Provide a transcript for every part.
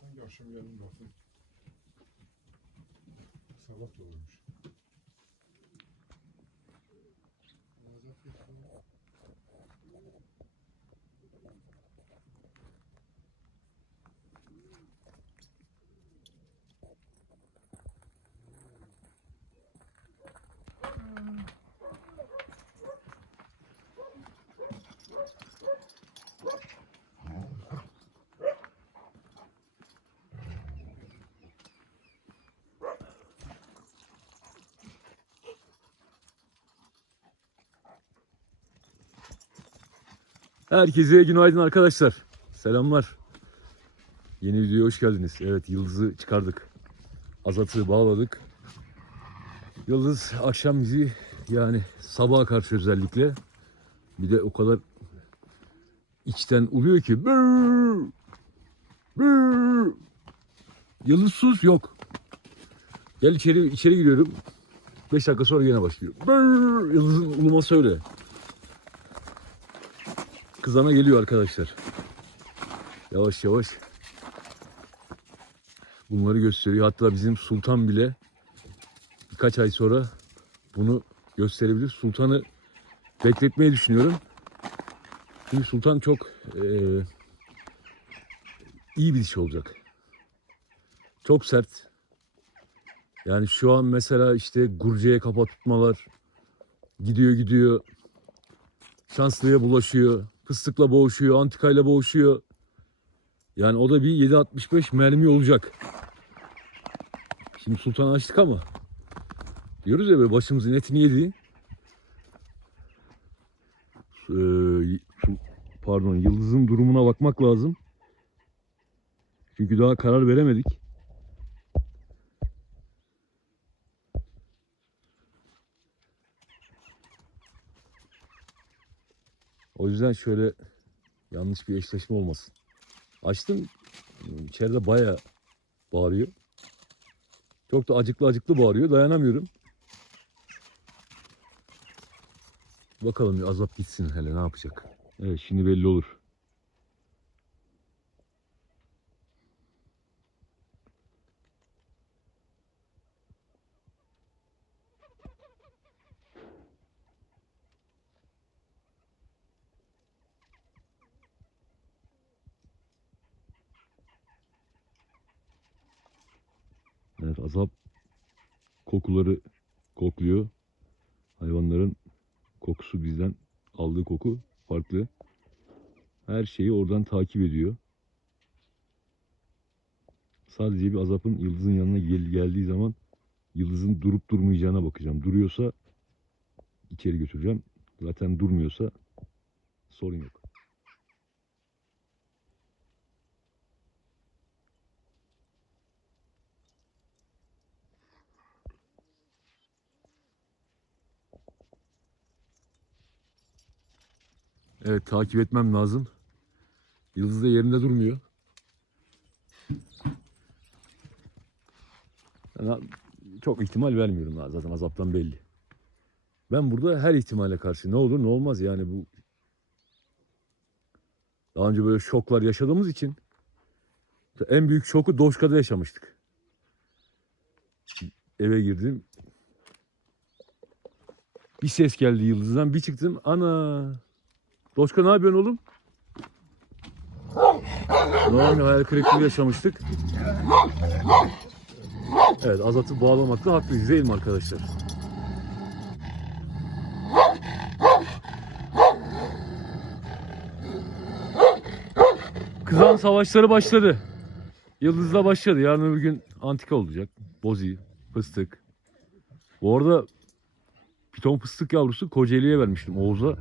Sanki akşam yarın. Sabah da Herkese günaydın arkadaşlar. Selamlar. Yeni videoya hoş geldiniz. Evet Yıldız'ı çıkardık. Azat'ı bağladık. Yıldız akşam bizi yani sabaha karşı özellikle bir de o kadar içten uluyor ki "Brrr, brrr." Yıldız sus yok. Gel içeri içeri giriyorum. 5 dakika sonra yine başlıyor. Brrr. Yıldız'ın uluması öyle. Kızana geliyor arkadaşlar. Yavaş yavaş. Bunları gösteriyor. Hatta bizim sultan bile birkaç ay sonra bunu gösterebilir. Sultanı bekletmeyi düşünüyorum. Çünkü sultan çok eee, iyi bir dişi olacak. Çok sert. Yani şu an mesela işte Gurce'ye kafa tutmalar gidiyor gidiyor şanslıya bulaşıyor. Fıstıkla boğuşuyor, antikayla boğuşuyor. Yani o da bir 7.65 mermi olacak. Şimdi Sultan açtık ama diyoruz ya böyle başımızın etini yedi. Ee, pardon Yıldız'ın durumuna bakmak lazım. Çünkü daha karar veremedik. O yüzden şöyle yanlış bir eşleşme olmasın. Açtım. içeride baya bağırıyor. Çok da acıklı acıklı bağırıyor. Dayanamıyorum. Bakalım bir azap gitsin hele ne yapacak. Evet şimdi belli olur. Azap kokuları kokluyor. Hayvanların kokusu bizden aldığı koku farklı. Her şeyi oradan takip ediyor. Sadece bir azapın yıldızın yanına gel- geldiği zaman yıldızın durup durmayacağına bakacağım. Duruyorsa içeri götüreceğim. Zaten durmuyorsa sorun yok. Evet takip etmem lazım. Yıldız da yerinde durmuyor. Yani çok ihtimal vermiyorum ha, zaten azaptan belli. Ben burada her ihtimale karşı ne olur ne olmaz yani bu daha önce böyle şoklar yaşadığımız için en büyük şoku Doşka'da yaşamıştık. Eve girdim. Bir ses geldi yıldızdan bir çıktım. Ana Doşka ne yapıyorsun oğlum? Normal hayal kırıklığı yaşamıştık. Evet Azat'ı bağlamakta haklıyız değil mi arkadaşlar? Kızan savaşları başladı. Yıldız'la başladı. Yarın öbür gün antika olacak. Bozi, fıstık. Bu arada piton fıstık yavrusu Kocaeli'ye vermiştim Oğuz'a.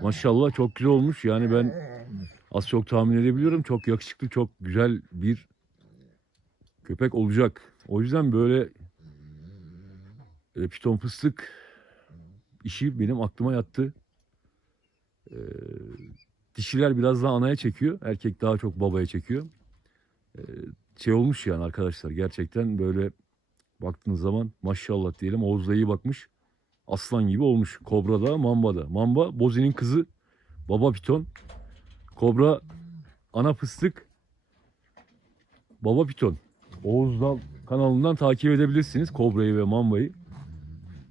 Maşallah çok güzel olmuş. Yani ben az çok tahmin edebiliyorum. Çok yakışıklı, çok güzel bir köpek olacak. O yüzden böyle e, piton fıstık işi benim aklıma yattı. Ee, dişiler biraz daha anaya çekiyor. Erkek daha çok babaya çekiyor. e, şey olmuş yani arkadaşlar gerçekten böyle baktığınız zaman maşallah diyelim Oğuz da iyi bakmış. Aslan gibi olmuş. Kobra da Mamba da. Mamba Bozi'nin kızı. Baba piton. Kobra ana fıstık. Baba piton. Oğuz Dal kanalından takip edebilirsiniz Kobra'yı ve Mamba'yı.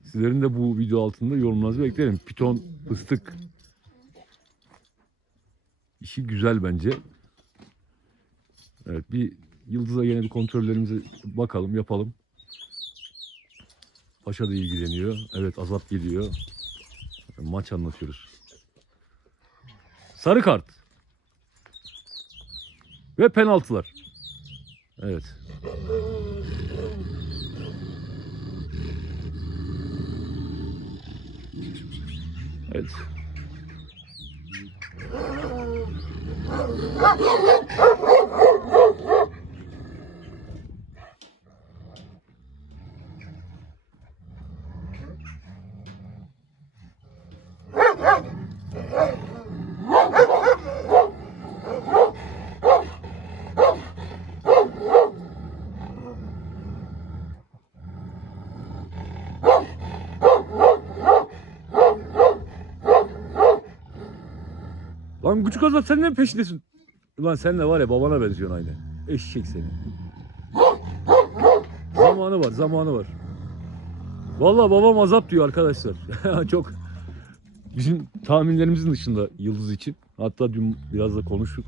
Sizlerin de bu video altında yorumlarınızı beklerim. Piton, fıstık. İşi güzel bence. Evet bir Yıldız'a yine bir kontrollerimizi bakalım, yapalım. Paşa da ilgileniyor. Evet Azap geliyor. Maç anlatıyoruz. Sarı kart. Ve penaltılar. Evet. Evet. Küçük Azap sen ne peşindesin? Ulan sen de var ya babana benziyorsun aynı. Eşek seni. Zamanı var, zamanı var. Vallahi babam azap diyor arkadaşlar. Çok bizim tahminlerimizin dışında Yıldız için. Hatta dün biraz da konuştuk.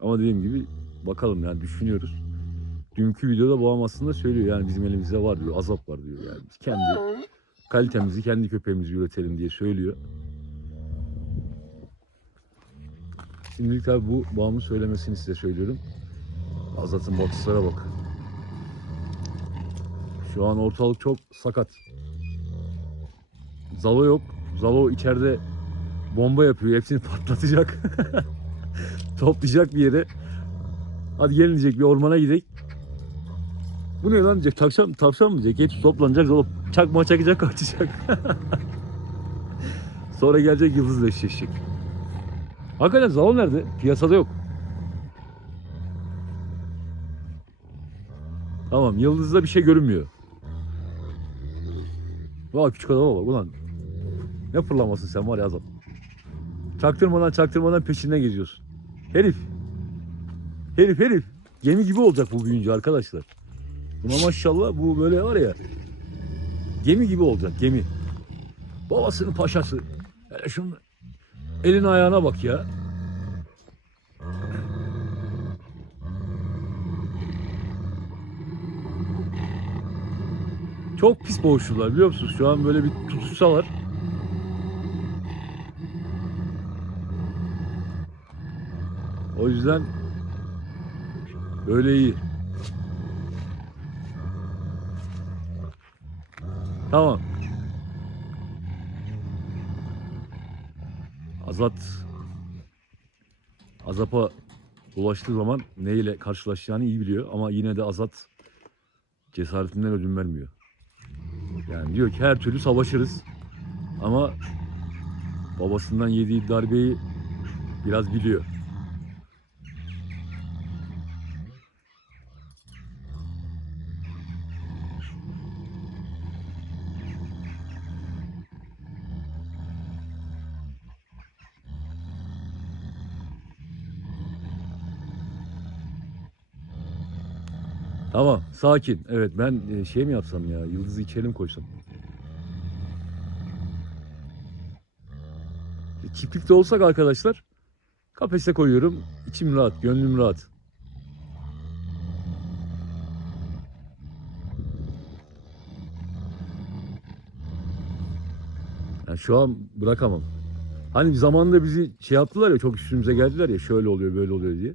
Ama dediğim gibi bakalım yani düşünüyoruz. Dünkü videoda babam aslında söylüyor yani bizim elimizde var diyor, azap var diyor yani. Kendi kalitemizi kendi köpeğimizi üretelim diye söylüyor. Şimdilik tabi bu bağımın söylemesini size söylüyorum. Azat'ın batıslara bak. Şu an ortalık çok sakat. Zalo yok. Zalo içeride bomba yapıyor. Hepsini patlatacak. Toplayacak bir yere. Hadi gelin diyecek bir ormana gidelim. Bu ne lan diyecek. Tavşan, tavşan mı diyecek. Hepsi toplanacak. Zalo çakma çakacak kaçacak. Sonra gelecek yıldızla eşleşecek. Hakikaten Zalo nerede? Piyasada yok. Tamam yıldızda bir şey görünmüyor. Vay küçük adama bak ulan. Ne fırlamasın sen var ya adam. Çaktırmadan çaktırmadan peşinden geziyorsun. Herif. Herif herif. Gemi gibi olacak bu büyüyünce arkadaşlar. Buna maşallah bu böyle var ya. Gemi gibi olacak gemi. Babasının paşası. Hele şunun elin ayağına bak ya. Çok pis boğuştular biliyor musunuz? Şu an böyle bir tutuşsalar. O yüzden böyle iyi. Tamam. Azat Azap'a ulaştığı zaman neyle karşılaşacağını iyi biliyor ama yine de Azat cesaretinden ödün vermiyor. Yani diyor ki her türlü savaşırız ama babasından yediği darbeyi biraz biliyor. Tamam, sakin. Evet, ben e, şey mi yapsam ya? Yıldızı içeri mi koysam? E, Çiftlikte olsak arkadaşlar, kafese koyuyorum. İçim rahat, gönlüm rahat. Yani şu an bırakamam. Hani zamanında bizi şey yaptılar ya, çok üstümüze geldiler ya, şöyle oluyor, böyle oluyor diye.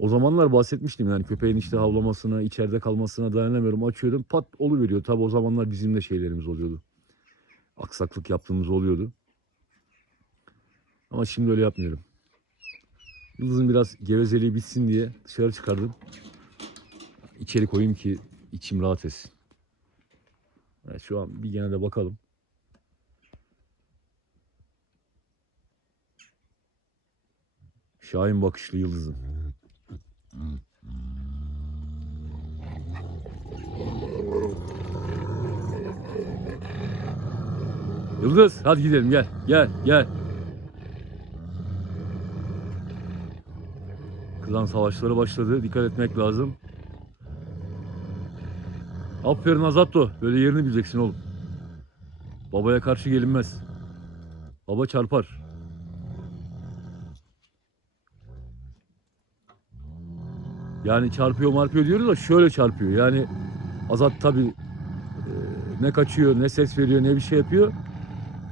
O zamanlar bahsetmiştim yani köpeğin işte havlamasına, içeride kalmasına dayanamıyorum. Açıyordum pat veriyor. Tabi o zamanlar bizim de şeylerimiz oluyordu. Aksaklık yaptığımız oluyordu. Ama şimdi öyle yapmıyorum. Yıldız'ın biraz gevezeliği bitsin diye dışarı çıkardım. İçeri koyayım ki içim rahat etsin. Evet, şu an bir gene de bakalım. Şahin bakışlı yıldızın. Yıldız hadi gidelim gel gel gel. Klan savaşları başladı. Dikkat etmek lazım. Aferin Azatto. Böyle yerini bileceksin oğlum. Babaya karşı gelinmez. Baba çarpar. Yani çarpıyor marpıyor diyoruz da şöyle çarpıyor. Yani Azat tabi ne kaçıyor ne ses veriyor ne bir şey yapıyor.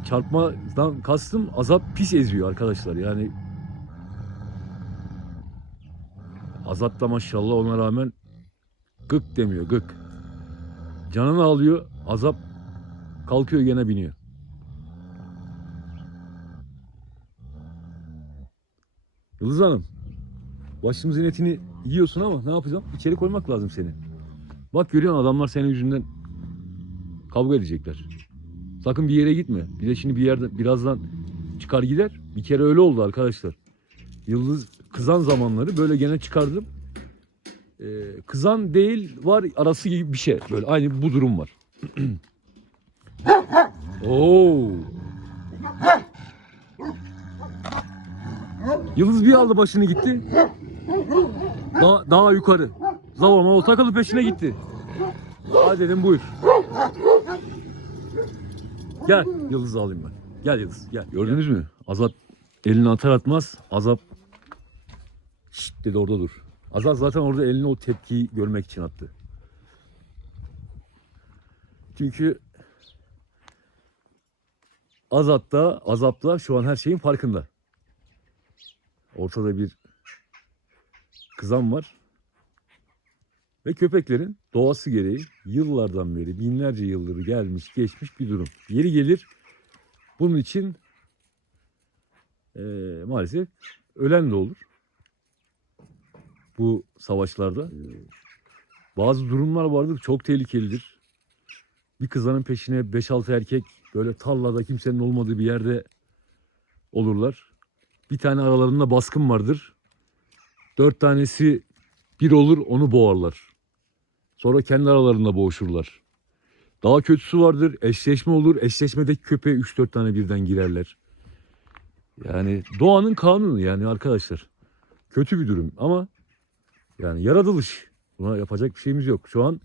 Çarpmadan kastım Azat pis eziyor arkadaşlar. Yani Azat da maşallah ona rağmen gık demiyor gık. Canını alıyor azap kalkıyor gene biniyor. Yıldız Hanım başımızın etini yiyorsun ama ne yapacağım? İçeri koymak lazım seni. Bak görüyorsun adamlar senin yüzünden kavga edecekler. Sakın bir yere gitme. Bir de şimdi bir yerde birazdan çıkar gider. Bir kere öyle oldu arkadaşlar. Yıldız kızan zamanları böyle gene çıkardım. Ee, kızan değil var arası gibi bir şey. Böyle aynı bu durum var. Oo. Yıldız bir aldı başını gitti. Daha, daha yukarı. Zavama o takılı peşine gitti. Hadi dedim buyur. Gel Yıldız alayım ben. Gel Yıldız gel. Gördünüz mü? Azap elini atar atmaz. Azap Şşt dedi orada dur. Azap zaten orada elini o tepkiyi görmek için attı. Çünkü Azat da Azap da şu an her şeyin farkında. Ortada bir kızan var. Ve köpeklerin doğası gereği yıllardan beri binlerce yıldır gelmiş geçmiş bir durum. Yeri gelir bunun için eee, maalesef ölen de olur. Bu savaşlarda. Bazı durumlar vardır çok tehlikelidir. Bir kızanın peşine 5-6 erkek böyle tarlada kimsenin olmadığı bir yerde olurlar. Bir tane aralarında baskın vardır. Dört tanesi bir olur onu boğarlar. Sonra kendi aralarında boğuşurlar. Daha kötüsü vardır. Eşleşme olur. Eşleşmedeki köpeğe 3-4 tane birden girerler. Yani doğanın kanunu yani arkadaşlar. Kötü bir durum ama yani yaratılış. Buna yapacak bir şeyimiz yok. Şu an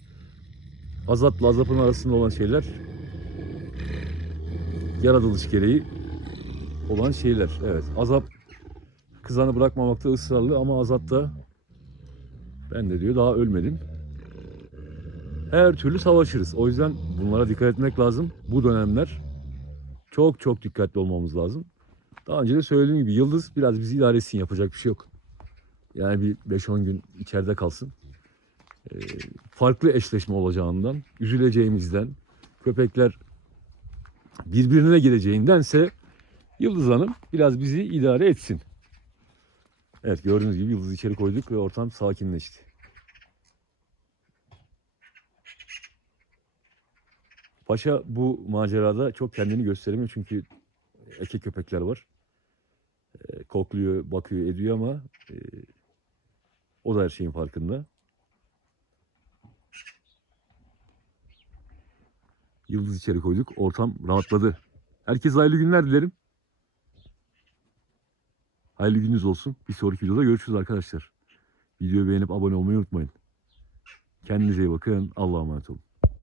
Azat'la Azap'ın arasında olan şeyler yaratılış gereği olan şeyler. Evet Azap kızanı bırakmamakta ısrarlı ama Azat da ben de diyor daha ölmedim. Her türlü savaşırız. O yüzden bunlara dikkat etmek lazım. Bu dönemler çok çok dikkatli olmamız lazım. Daha önce de söylediğim gibi Yıldız biraz bizi idare etsin. Yapacak bir şey yok. Yani bir 5-10 gün içeride kalsın. Ee, farklı eşleşme olacağından, üzüleceğimizden, köpekler birbirine geleceğindense Yıldız Hanım biraz bizi idare etsin. Evet gördüğünüz gibi Yıldız içeri koyduk ve ortam sakinleşti. Paşa bu macerada çok kendini gösteremiyor çünkü erkek köpekler var. Ee, kokluyor, bakıyor, ediyor ama e, o da her şeyin farkında. Yıldız içeri koyduk. Ortam rahatladı. Herkese hayırlı günler dilerim. Hayırlı gününüz olsun. Bir sonraki videoda görüşürüz arkadaşlar. Videoyu beğenip abone olmayı unutmayın. Kendinize iyi bakın. Allah'a emanet olun.